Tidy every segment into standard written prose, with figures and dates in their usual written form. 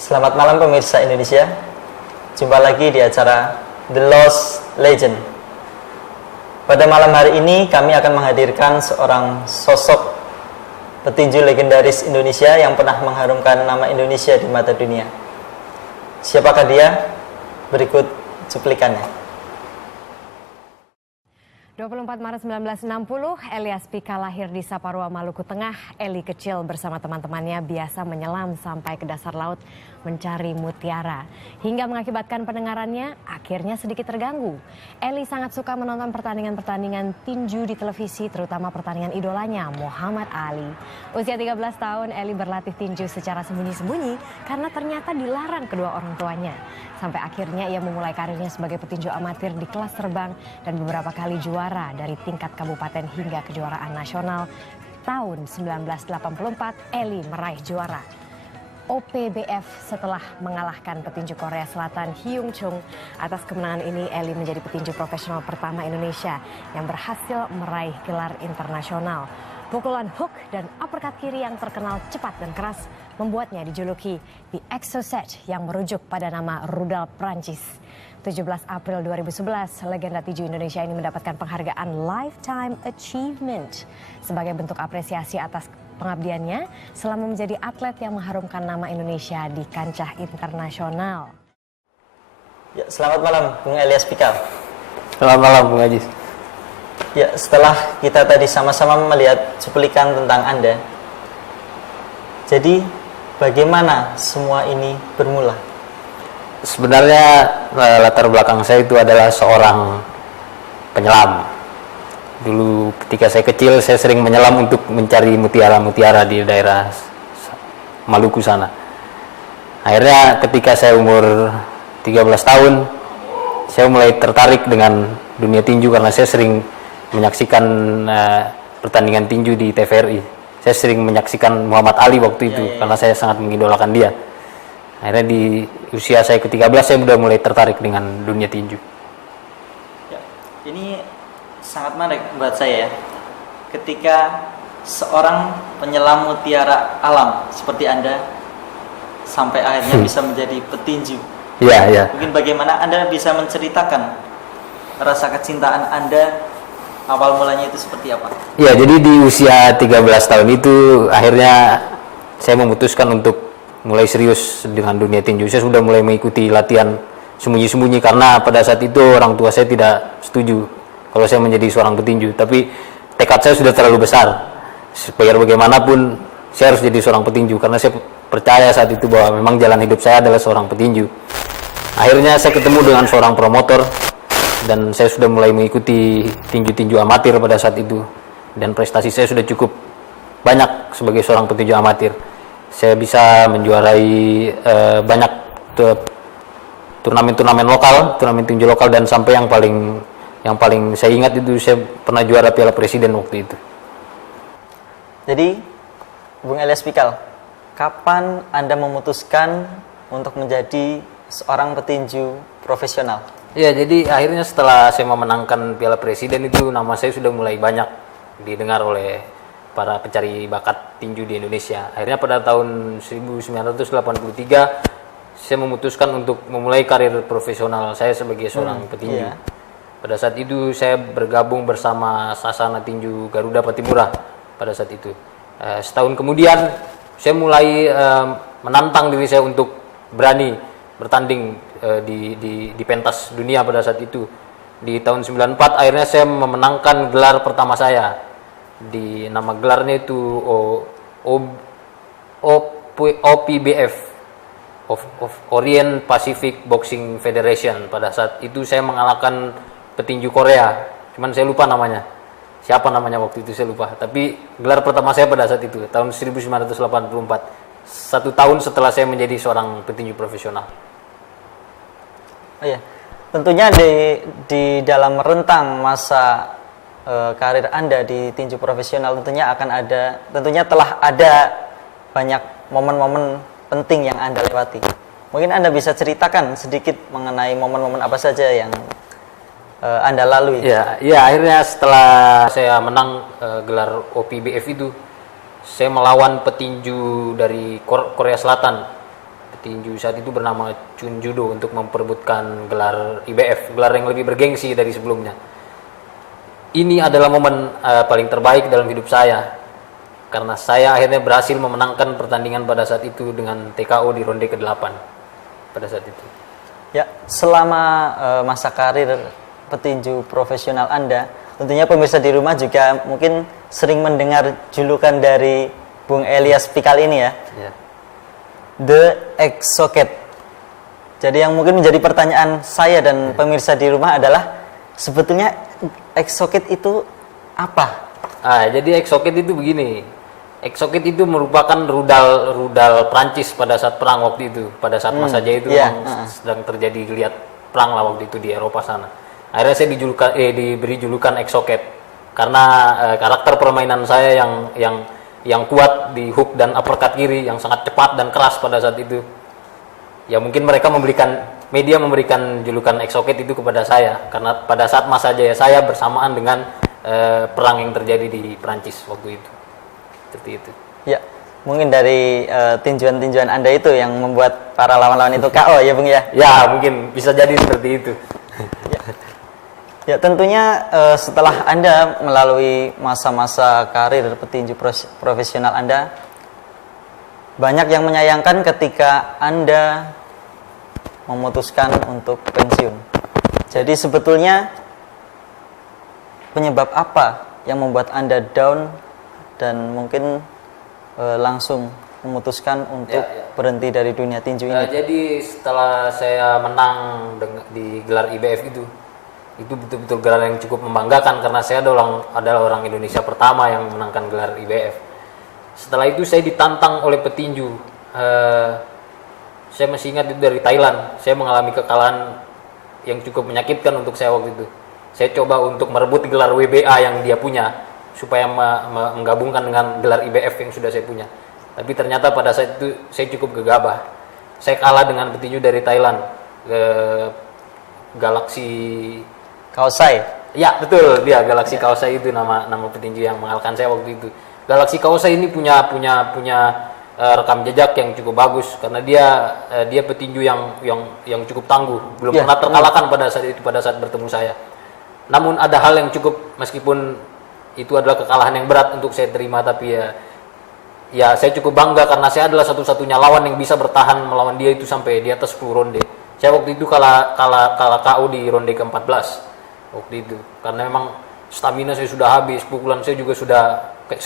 Selamat malam pemirsa Indonesia. Jumpa lagi di acara The Lost Legend. Pada malam hari ini kami akan menghadirkan seorang sosok petinju legendaris Indonesia yang pernah mengharumkan nama Indonesia di mata dunia. Siapakah dia? Berikut cuplikannya. 24 Maret 1960, Eli Aspika lahir di Saparua, Maluku Tengah. Eli kecil bersama teman-temannya biasa menyelam sampai ke dasar laut mencari mutiara. Hingga mengakibatkan pendengarannya akhirnya sedikit terganggu. Eli sangat suka menonton pertandingan-pertandingan tinju di televisi, terutama pertandingan idolanya, Muhammad Ali. Usia 13 tahun, Eli berlatih tinju secara sembunyi-sembunyi karena ternyata dilarang kedua orang tuanya. Sampai akhirnya ia memulai karirnya sebagai petinju amatir di kelas terbang dan beberapa kali juara dari tingkat kabupaten hingga kejuaraan nasional. Tahun 1984, Eli meraih juara OPBF setelah mengalahkan petinju Korea Selatan Hyung Chung. Atas kemenangan ini, Eli menjadi petinju profesional pertama Indonesia yang berhasil meraih gelar internasional. Pukulan hook dan uppercut kiri yang terkenal cepat dan keras membuatnya dijuluki The Exocet yang merujuk pada nama rudal Prancis. 17 April 2011, legenda tinju Indonesia ini mendapatkan penghargaan Lifetime Achievement sebagai bentuk apresiasi atas pengabdiannya selama menjadi atlet yang mengharumkan nama Indonesia di kancah internasional. Ya, selamat malam, Bung Eli Aspika. Selamat malam, Bung Ajis. Ya, setelah kita tadi sama-sama melihat cuplikan tentang Anda, jadi bagaimana semua ini bermula? Sebenarnya latar belakang saya itu adalah seorang penyelam. Dulu ketika saya kecil, saya sering menyelam untuk mencari mutiara-mutiara di daerah Maluku sana. Akhirnya ketika saya umur 13 tahun, saya mulai tertarik dengan dunia tinju karena saya sering menyaksikan pertandingan tinju di TVRI. Saya sering menyaksikan Muhammad Ali waktu itu karena saya sangat mengidolakan dia. Akhirnya di usia saya ke-13 saya sudah mulai tertarik dengan dunia tinju. Ya, ini sangat menarik buat saya ya. Ketika seorang penyelam mutiara alam seperti Anda sampai akhirnya bisa menjadi petinju. Iya, iya. Mungkin bagaimana Anda bisa menceritakan rasa kecintaan Anda awal mulanya itu seperti apa? Ya, jadi di usia 13 tahun itu akhirnya saya memutuskan untuk mulai serius dengan dunia tinju. Saya sudah mulai mengikuti latihan sembunyi-sembunyi karena pada saat itu orang tua saya tidak setuju kalau saya menjadi seorang petinju. Tapi tekad saya sudah terlalu besar. Biar bagaimanapun saya harus jadi seorang petinju karena saya percaya saat itu bahwa memang jalan hidup saya adalah seorang petinju. Akhirnya saya ketemu dengan seorang promotor dan saya sudah mulai mengikuti tinju-tinju amatir pada saat itu, dan prestasi saya sudah cukup banyak sebagai seorang petinju amatir. Saya bisa menjuarai banyak turnamen-turnamen lokal, turnamen tinju lokal, dan sampai yang paling saya ingat itu saya pernah juara Piala Presiden waktu itu. Jadi Bung Eli Aspika, kapan Anda memutuskan untuk menjadi seorang petinju profesional? Ya, jadi akhirnya setelah saya memenangkan Piala Presiden itu nama saya sudah mulai banyak didengar oleh para pencari bakat tinju di Indonesia. Akhirnya pada tahun 1983 saya memutuskan untuk memulai karir profesional saya sebagai seorang petinju. Iya. Pada saat itu saya bergabung bersama Sasana Tinju Garuda Patimura pada saat itu. Setahun kemudian saya mulai menantang diri saya untuk berani bertanding di pentas dunia pada saat itu. Di tahun 94 akhirnya saya memenangkan gelar pertama saya. Di nama gelarnya itu OPBF, of Orient Pacific Boxing Federation. Pada saat itu saya mengalahkan petinju Korea, cuman saya lupa namanya. Siapa namanya waktu itu saya lupa. Tapi gelar pertama saya pada saat itu tahun 1984. 1 tahun setelah saya menjadi seorang petinju profesional. Oh iya, tentunya di dalam rentang masa karir Anda di tinju profesional tentunya telah ada banyak momen-momen penting yang Anda lewati. Mungkin Anda bisa ceritakan sedikit mengenai momen-momen apa saja yang Anda lalui. Ya, akhirnya setelah saya menang gelar OPBF itu, saya melawan petinju dari Korea Selatan petinju saat itu bernama Chun Judo untuk memperebutkan gelar IBF, gelar yang lebih bergengsi dari sebelumnya. Ini adalah momen paling terbaik dalam hidup saya, karena saya akhirnya berhasil memenangkan pertandingan pada saat itu dengan TKO di ronde ke-8 pada saat itu. Ya, selama masa karir petinju profesional Anda, tentunya pemirsa di rumah juga mungkin sering mendengar julukan dari Bung Elias Pikal ini ya. Ya. The Egg Socket. Jadi yang mungkin menjadi pertanyaan saya dan pemirsa di rumah adalah sebetulnya egg socket itu apa? Jadi egg socket itu begini. Egg socket itu merupakan rudal Prancis pada saat perang waktu itu. Pada saat masa jaya itu sedang terjadi geliat perang lah waktu itu di Eropa sana. Akhirnya saya diberi julukan egg socket karena karakter permainan saya yang kuat di hook dan uppercut kiri, yang sangat cepat dan keras pada saat itu. Ya mungkin media memberikan julukan egg socket itu kepada saya karena pada saat masa jaya saya bersamaan dengan perang yang terjadi di Prancis waktu itu. Seperti itu. Ya, mungkin dari tinjuan-tinjuan Anda itu yang membuat para lawan-lawan itu KO ya Bung ya? Ya mungkin bisa jadi seperti itu. Ya tentunya setelah Anda melalui masa-masa karir petinju profesional Anda, banyak yang menyayangkan ketika Anda memutuskan untuk pensiun. Jadi sebetulnya penyebab apa yang membuat Anda down dan mungkin langsung memutuskan untuk berhenti dari dunia tinju ini? Jadi setelah saya menang di gelar IBF itu betul-betul gelar yang cukup membanggakan karena saya adalah orang Indonesia pertama yang menangkan gelar IBF. Setelah itu saya ditantang oleh petinju. Saya masih ingat itu dari Thailand. Saya mengalami kekalahan yang cukup menyakitkan untuk saya waktu itu. Saya coba untuk merebut gelar WBA yang dia punya supaya menggabungkan dengan gelar IBF yang sudah saya punya. Tapi ternyata pada saat itu saya cukup gegabah. Saya kalah dengan petinju dari Thailand, Galaxy Kaosai. Ya betul, dia Galaxy Kaosai itu nama petinju yang mengalahkan saya waktu itu. Galaxy Kaosai ini punya rekam jejak yang cukup bagus karena dia petinju yang cukup tangguh, belum pernah terkalahkan pada saat bertemu saya. Namun ada hal yang cukup, meskipun itu adalah kekalahan yang berat untuk saya terima, tapi ya saya cukup bangga karena saya adalah satu-satunya lawan yang bisa bertahan melawan dia itu sampai di atas 10 ronde. Saya waktu itu kalah KO di ronde ke-14 waktu itu karena memang stamina saya sudah habis, pukulan saya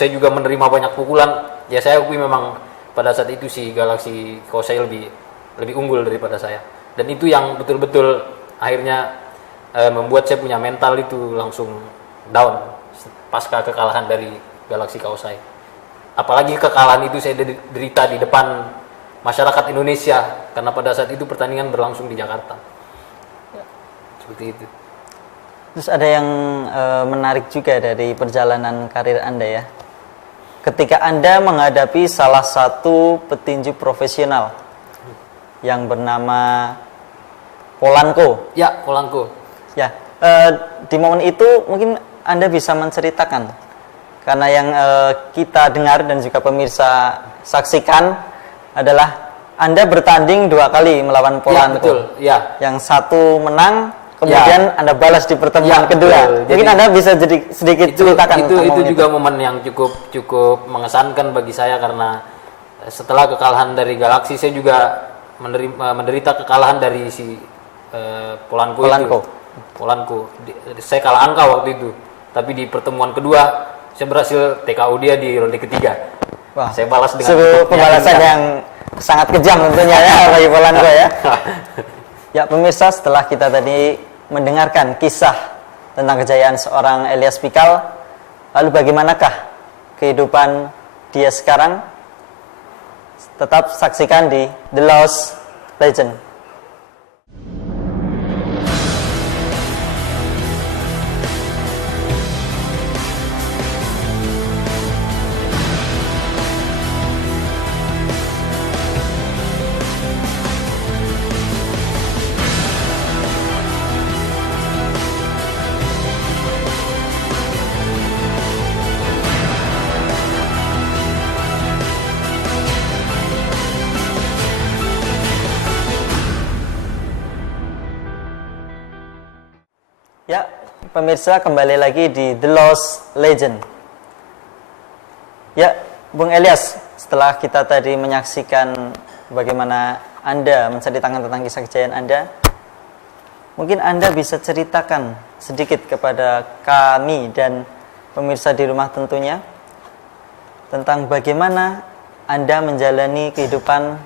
juga menerima banyak pukulan. Ya saya akui memang pada saat itu si Galaxy Kaosai lebih unggul daripada saya, dan itu yang betul-betul akhirnya membuat saya punya mental itu langsung down pasca kekalahan dari Galaxy Kaosai. Apalagi kekalahan itu saya derita di depan masyarakat Indonesia karena pada saat itu pertandingan berlangsung di Jakarta. Seperti itu. Terus ada yang menarik juga dari perjalanan karir Anda ya. Ketika Anda menghadapi salah satu petinju profesional yang bernama Polanco. Ya, Polanco. Ya, di momen itu mungkin Anda bisa menceritakan, karena yang kita dengar dan juga pemirsa saksikan adalah Anda bertanding 2 kali melawan Polanco. Ya, betul. Ya. Yang satu menang, kemudian Anda balas di pertemuan kedua. Betul. Mungkin Anda bisa jadi sedikit ceritakan itu juga momen yang cukup mengesankan bagi saya karena setelah kekalahan dari Galaxy saya juga menderita kekalahan dari si Polanco. Saya kalah angka waktu itu, tapi di pertemuan kedua saya berhasil TKO dia di ronde ketiga. Wah, saya balas dengan sebuah pembalasan yang sangat kejam tentunya ya bagi Polanco ya. Ya pemirsa, setelah kita tadi mendengarkan kisah tentang kejayaan seorang Elias Pikal, lalu bagaimanakah kehidupan dia sekarang? Tetap saksikan di The Lost Legend. pemirsa, kembali lagi di The Lost Legend. Ya, Bung Elias, setelah kita tadi menyaksikan bagaimana Anda menceritakan tentang kisah kejayaan Anda, mungkin Anda bisa ceritakan sedikit kepada kami dan pemirsa di rumah tentunya tentang bagaimana Anda menjalani kehidupan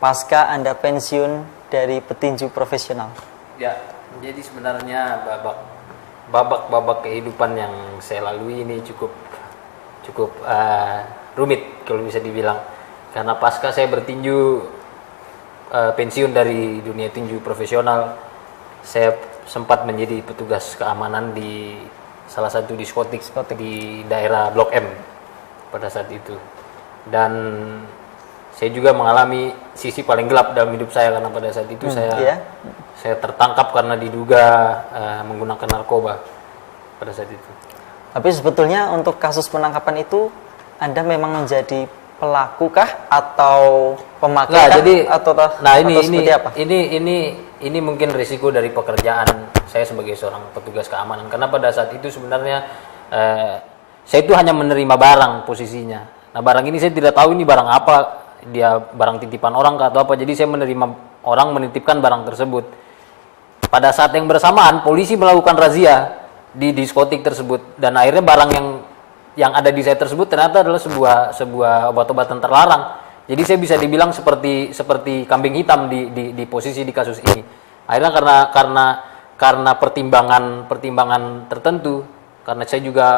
pasca Anda pensiun dari petinju profesional. Ya, jadi sebenarnya babak kehidupan yang saya lalui ini cukup rumit kalau bisa dibilang, karena pasca saya bertinju pensiun dari dunia tinju profesional, saya sempat menjadi petugas keamanan di salah satu diskotik di daerah Blok M pada saat itu, dan saya juga mengalami sisi paling gelap dalam hidup saya, karena pada saat itu saya tertangkap karena diduga menggunakan narkoba pada saat itu. Tapi sebetulnya untuk kasus penangkapan itu Anda memang menjadi pelaku kah atau pemakai kah? Ini mungkin risiko dari pekerjaan saya sebagai seorang petugas keamanan, karena pada saat itu sebenarnya saya itu hanya menerima barang posisinya. Nah, barang ini saya tidak tahu ini barang apa, dia barang titipan orang atau apa, jadi saya menerima orang menitipkan barang tersebut. Pada saat yang bersamaan polisi melakukan razia di diskotik tersebut, dan akhirnya barang yang ada di saya tersebut ternyata adalah sebuah obat-obatan terlarang. Jadi saya bisa dibilang seperti kambing hitam di posisi di kasus ini. Akhirnya karena pertimbangan tertentu, karena saya juga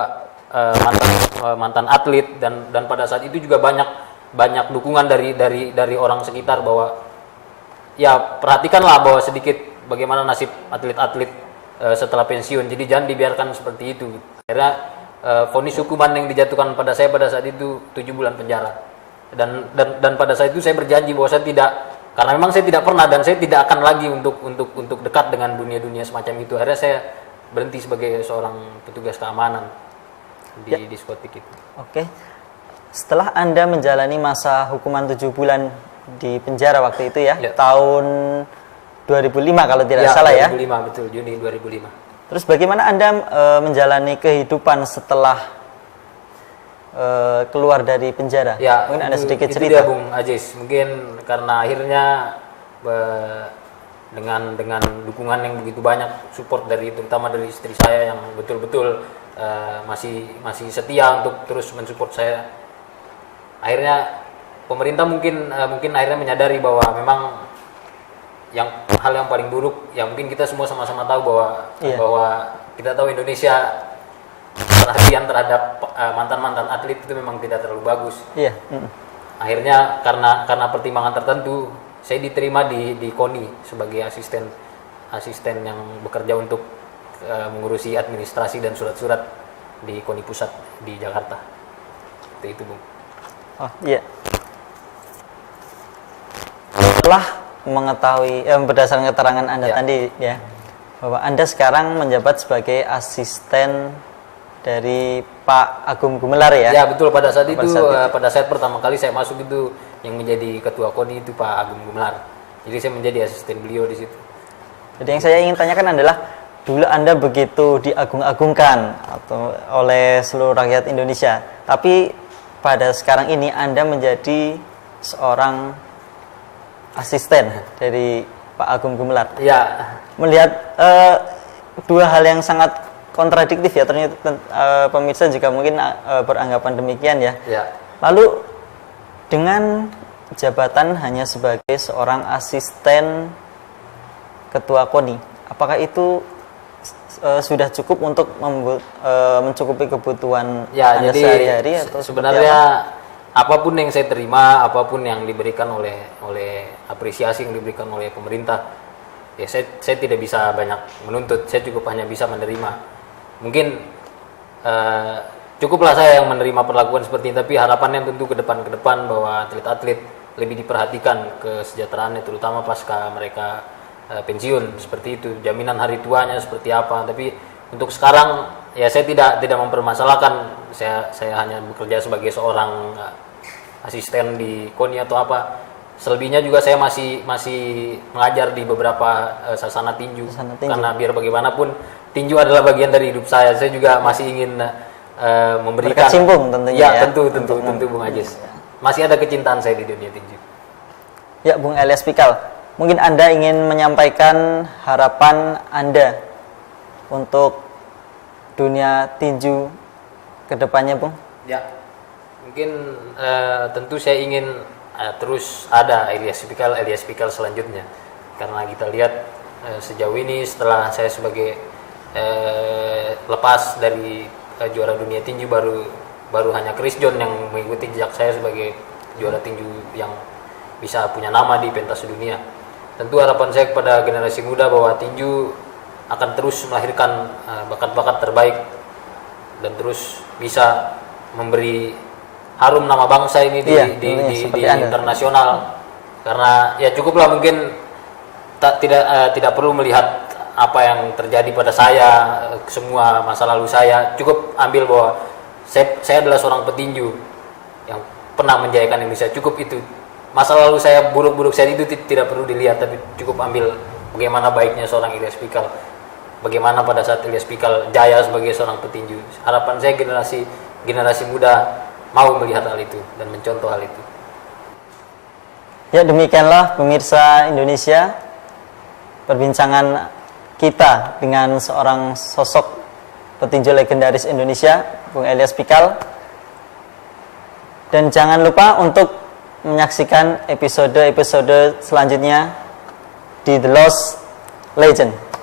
mantan atlet, dan pada saat itu juga banyak dukungan dari orang sekitar bahwa ya perhatikanlah bahwa sedikit bagaimana nasib atlet-atlet setelah pensiun, jadi jangan dibiarkan seperti itu. Akhirnya vonis hukuman yang dijatuhkan pada saya pada saat itu 7 bulan penjara, dan pada saat itu saya berjanji bahwa saya tidak, karena memang saya tidak pernah dan saya tidak akan lagi untuk dekat dengan dunia semacam itu. Akhirnya saya berhenti sebagai seorang petugas keamanan di diskotik itu. Oke. Setelah Anda menjalani masa hukuman 7 bulan di penjara waktu itu ya. Tahun 2005 kalau tidak salah 2005, ya. Betul, Juni 2005. Terus bagaimana Anda menjalani kehidupan setelah keluar dari penjara? Ya, mungkin Anda sedikit itu cerita. Dia, Bung Ajis. Mungkin karena akhirnya dengan dukungan yang begitu banyak, support terutama dari istri saya yang betul-betul masih setia untuk terus mensupport saya. Akhirnya pemerintah mungkin akhirnya menyadari bahwa memang hal yang paling buruk, ya mungkin kita semua sama-sama tahu bahwa kita tahu Indonesia perhatian terhadap mantan-mantan atlet itu memang tidak terlalu bagus. Iya. Akhirnya karena pertimbangan tertentu, saya diterima di KONI sebagai asisten yang bekerja untuk mengurusi administrasi dan surat-surat di KONI Pusat di Jakarta. Itu Bung. Oh iya. Setelah mengetahui berdasarkan keterangan Anda tadi ya, bahwa Anda sekarang menjabat sebagai asisten dari Pak Agung Gumelar ya? Ya betul, pada saat saat pertama kali saya masuk itu yang menjadi ketua KONI itu Pak Agung Gumelar. Jadi saya menjadi asisten beliau di situ. Jadi yang saya ingin tanyakan adalah, dulu Anda begitu diagung-agungkan oleh seluruh rakyat Indonesia, tapi pada sekarang ini Anda menjadi seorang asisten dari Pak Agung Gumelar. Ya. Melihat dua hal yang sangat kontradiktif ya, ternyata pemirsa juga mungkin beranggapan demikian ya. Lalu dengan jabatan hanya sebagai seorang asisten ketua KONI, apakah itu sudah cukup untuk mencukupi kebutuhan Anda sehari-hari atau sebenarnya apapun yang saya terima, apapun yang diberikan oleh apresiasi yang diberikan oleh pemerintah, ya saya tidak bisa banyak menuntut, saya cukup hanya bisa menerima. Mungkin cukuplah saya yang menerima perlakuan seperti ini, tapi harapannya tentu ke depan bahwa atlet-atlet lebih diperhatikan kesejahteraannya, terutama pasca mereka pensiun seperti itu, jaminan hari tuanya seperti apa. Tapi untuk sekarang ya saya tidak mempermasalahkan, saya hanya bekerja sebagai seorang asisten di KONI atau apa. Selebihnya juga saya masih mengajar di beberapa sasana tinju. Karena biar bagaimanapun tinju adalah bagian dari hidup saya. Saya juga masih ingin memberikan. Berkecimpung tentunya Ya, ya. tentu Bung Ajis. Masih ada kecintaan saya di dunia tinju. Ya, Bung Elias Pikal, mungkin Anda ingin menyampaikan harapan Anda untuk dunia tinju ke depannya, Bung? Ya, mungkin tentu saya ingin terus ada Elias Pikal selanjutnya. Karena kita lihat sejauh ini setelah saya sebagai lepas dari juara dunia tinju baru hanya Chris John yang mengikuti jejak saya sebagai juara tinju yang bisa punya nama di pentas dunia. Tentu harapan saya kepada generasi muda bahwa tinju akan terus melahirkan bakat-bakat terbaik dan terus bisa memberi harum nama bangsa ini di internasional. Karena ya cukuplah mungkin tidak perlu melihat apa yang terjadi pada saya, semua masa lalu saya. Cukup ambil bahwa saya adalah seorang petinju yang pernah menjayakan Indonesia. Cukup itu. Masa lalu saya buruk-buruk saya itu tidak perlu dilihat, tapi cukup ambil bagaimana baiknya seorang Elias Pikal. Bagaimana pada saat Elias Pikal jaya sebagai seorang petinju. Harapan saya generasi muda mau melihat hal itu dan mencontoh hal itu. Ya, demikianlah pemirsa Indonesia perbincangan kita dengan seorang sosok petinju legendaris Indonesia, Bung Elias Pikal. Dan jangan lupa untuk menyaksikan episode-episode selanjutnya di The Lost Legend.